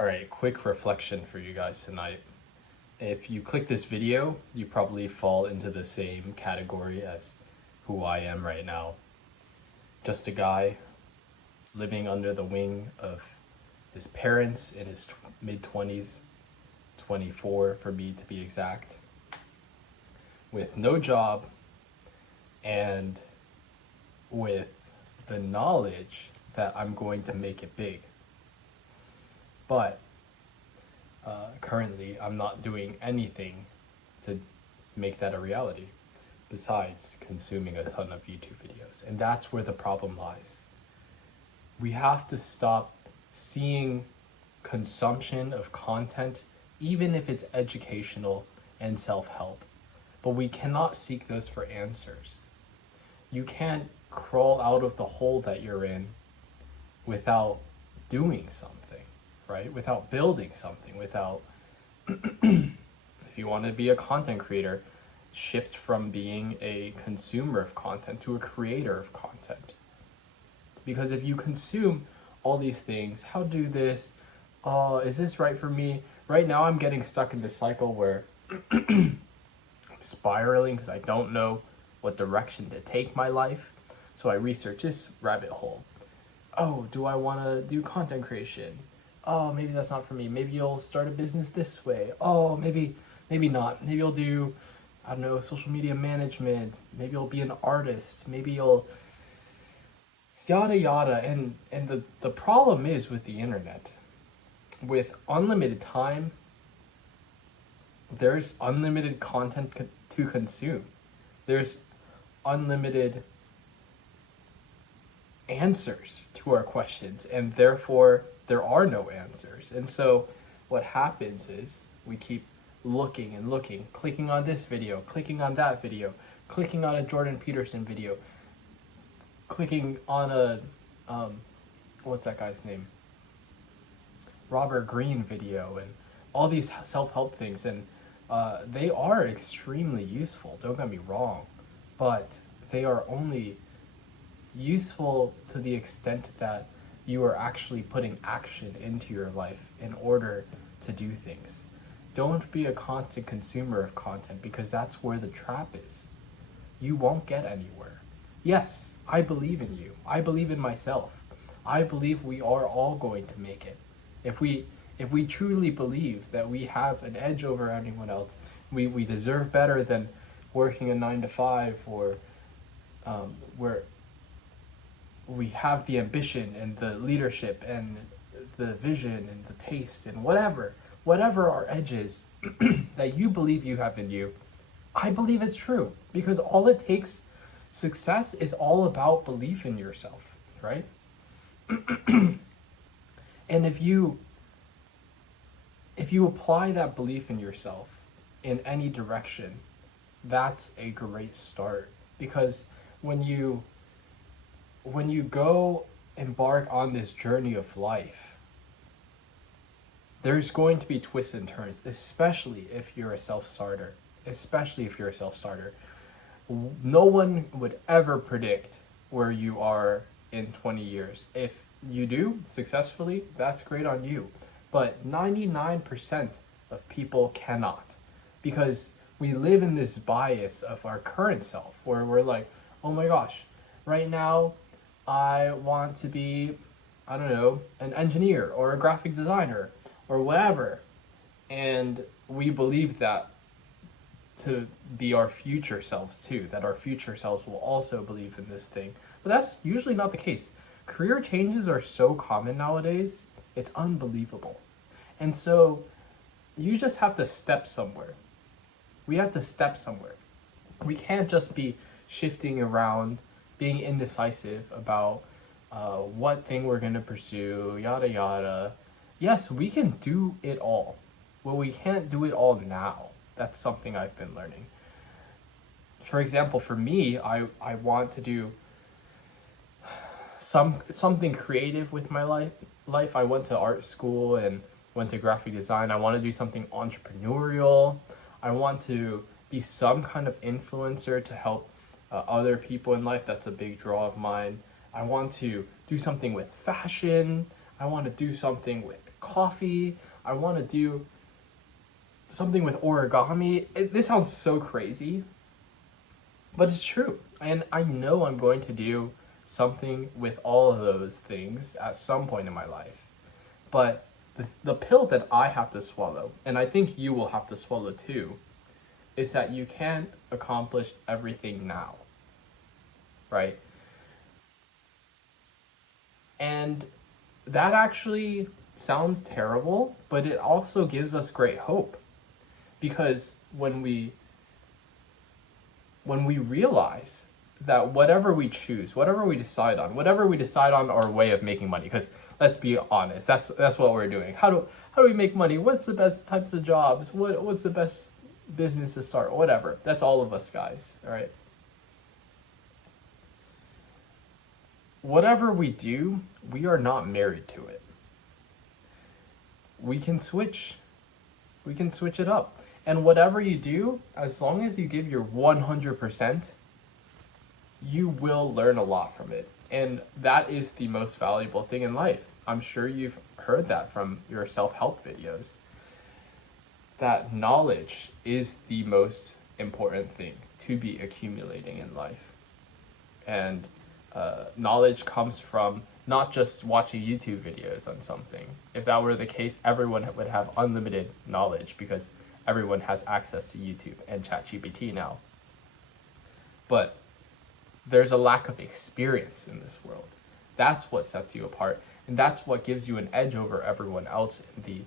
All right, quick reflection for you guys tonight. If you click this video, you probably fall into the same category as who I am right now. Just a guy living under the wing of his parents in his mid-20s, 24 for me to be exact, with no job and with the knowledge that I'm going to make it big. But currently, I'm not doing anything to make that a reality besides consuming a ton of YouTube videos. And that's where the problem lies. We have to stop seeing consumption of content, even if it's educational and self-help. But we cannot seek those for answers. You can't crawl out of the hole that you're in without doing something, right? Without building something, without, if you want to be a content creator, shift from being a consumer of content to a creator of content. Because if you consume all these things, how do this, is this right for me? Right now I'm getting stuck in this cycle where I'm spiraling because I don't know what direction to take my life. So I research this rabbit hole. Oh, do I want to do content creation? Oh, maybe that's not for me. Maybe you'll start a business this way. Oh, maybe not. Maybe you'll do, I don't know, social media management. Maybe you'll be an artist. Maybe you'll yada yada. And the problem is with the internet, with unlimited time, there's unlimited content to consume. There's unlimited answers to our questions, and therefore there are no answers. And so what happens is we keep looking and looking, clicking on this video, clicking on that video, clicking on a Jordan Peterson video, clicking on a what's that guy's name, Robert Greene video, and all these self-help things. And they are extremely useful, don't get me wrong, but they are only useful to the extent that you are actually putting action into your life in order to do things. Don't be a constant consumer of content, because that's where the trap is. You won't get anywhere. Yes, I believe in you. I believe in myself. I believe we are all going to make it. If we truly believe that we have an edge over anyone else, we deserve better than working a 9-to-5, or where we have the ambition and the leadership and the vision and the taste and whatever our edge is that you believe you have in you, I believe it's true, because all it takes, success is all about belief in yourself, right? And if you apply that belief in yourself in any direction, that's a great start. Because when you go embark on this journey of life, there's going to be twists and turns, especially if you're a self-starter. No one would ever predict where you are in 20 years. If you do successfully, that's great on you. But 99% of people cannot, because we live in this bias of our current self where we're like, oh my gosh, right now I want to be, I don't know, an engineer or a graphic designer or whatever. And we believe that to be our future selves too, that our future selves will also believe in this thing. But that's usually not the case. Career changes are so common nowadays, it's unbelievable. And so you just have to step somewhere. We have to step somewhere. We can't just be shifting around, being indecisive about what thing we're going to pursue, yada yada. Yes, we can do it all. Well, we can't do it all now. That's something I've been learning. For example, for me, I want to do something creative with my life. I went to art school and went to graphic design. I want to do something entrepreneurial. I want to be some kind of influencer to help other people in life. That's a big draw of mine. I want to do something with fashion. I want to do something with coffee. I want to do something with origami. This sounds so crazy, but it's true. And I know I'm going to do something with all of those things at some point in my life. But the pill that I have to swallow, and I think you will have to swallow too, is that you can't accomplish everything now, right? And that actually sounds terrible, but it also gives us great hope. Because when we realize that whatever we choose, whatever we decide on our way of making money, because let's be honest, that's what we're doing. How do we make money? What's the best types of jobs? What's the best business to start? Whatever. That's all of us guys, all right? Whatever we do, we are not married to it. We can switch. We can switch it up. And whatever you do, as long as you give your 100%, you will learn a lot from it. And that is the most valuable thing in life. I'm sure you've heard that from your self-help videos. That knowledge is the most important thing to be accumulating in life. And knowledge comes from not just watching YouTube videos on something. If that were the case, everyone would have unlimited knowledge because everyone has access to YouTube and ChatGPT now. But there's a lack of experience in this world. That's what sets you apart, and that's what gives you an edge over everyone else in the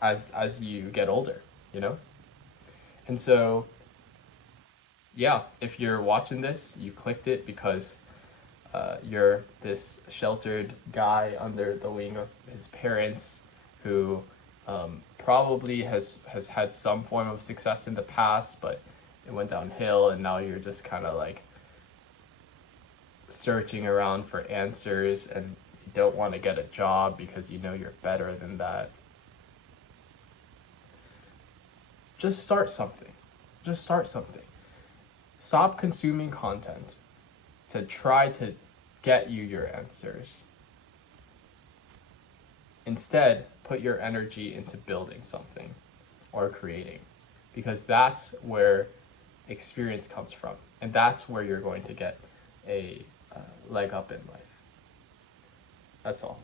as you get older, you know? And so, yeah, if you're watching this, you clicked it because you're this sheltered guy under the wing of his parents who probably has had some form of success in the past, but it went downhill, and now you're just kind of like searching around for answers, and you don't want to get a job because you know you're better than that. Just start something. Just start something. Stop consuming content to try to get you your answers. Instead, put your energy into building something or creating, because that's where experience comes from, and that's where you're going to get a leg up in life. That's all.